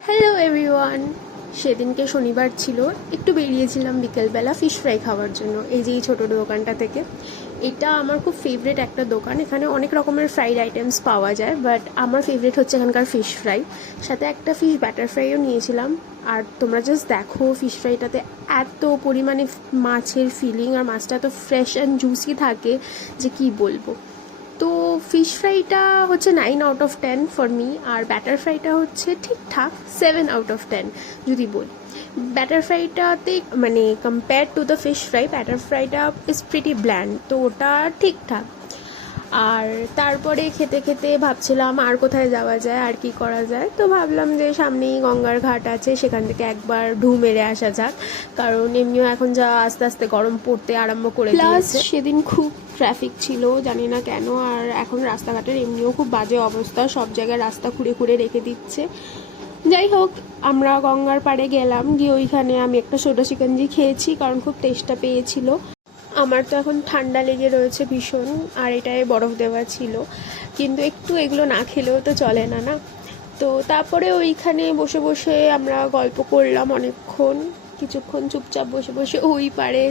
Hello everyone. সেদিনকে শনিবার ছিল, একটু বেরিয়েছিলাম বিকেলবেলা ফিশ ফ্রাই খাওয়ার জন্য। এই যে এই ছোটো দোকানটা থেকে, এটা আমার খুব ফেভারিট একটা দোকান। এখানে অনেক রকমের ফ্রাইড আইটেমস পাওয়া যায়, বাট আমার ফেভারিট হচ্ছে এখানকার ফিশ ফ্রাই। সাথে একটা ফিশ ব্যাটার ফ্রাইও নিয়েছিলাম। আর তোমরা জাস্ট দেখো ফিশ ফ্রাইটাতে এত পরিমাণে মাছের ফিলিং, আর মাছটা এত ফ্রেশ অ্যান্ড জুসি থাকে যে কি বলবো। তো ফিশ ফ্রাইটা হচ্ছে 9 আউট অফ 10 ফর মি, আর ব্যাটার ফ্রাইটা হচ্ছে ঠিকঠাক 7 আউট অফ 10 যদি বলি। ব্যাটার ফ্রাইটাতে মানে compare to the fish fry, batter ফ্রাইটা ইজ প্রিটি ব্ল্যান্ড, তো ওটা ঠিকঠাক। আর তারপরে খেতে খেতে ভাবছিলাম আর কোথায় যাওয়া যায়, আর কি করা যায়। তো ভাবলাম যে সামনেই গঙ্গার ঘাট আছে, সেখান থেকে একবার ঢু মেরে আসা যাক, কারণ এমনিও এখন যা আস্তে আস্তে গরম পড়তে আরম্ভ করে দিয়েছে। সেদিন খুব ট্রাফিক ছিল, জানি না কেন। আর এখন রাস্তাঘাটের এমনিও খুব বাজে অবস্থা, সব জায়গায় রাস্তা খুঁড়ে খুঁড়ে রেখে দিচ্ছে। যাই হোক, আমরা গঙ্গার পাড়ে গেলাম, গিয়ে ওইখানে আমি একটা ছোটো চিকেনজি খেয়েছি, কারণ খুব তেষ্টা পেয়েছিল। আমার তো এখন ঠান্ডা লেগে রয়েছে ভীষণ, আর এটায় বরফ দেওয়া ছিল, কিন্তু একটু এগুলো না খেলেও তো চলে না না। তো তারপরে ওইখানে বসে বসে আমরা গল্প করলাম অনেকক্ষণ, কিছুক্ষণ চুপচাপ বসে বসে। ওই পারে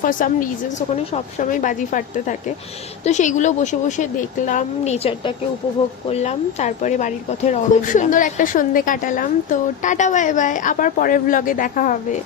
ফর সাম রিজনস ওখানে সবসময় বাজি ফাটতে থাকে, তো সেইগুলো বসে বসে দেখলাম, নেচারটাকে উপভোগ করলাম। তারপরে বাড়ির পথে রওনা দিলাম। খুব সুন্দর একটা সন্ধে কাটালাম। তো টাটা, বাই বাই, আবার পরের ব্লগে দেখা হবে।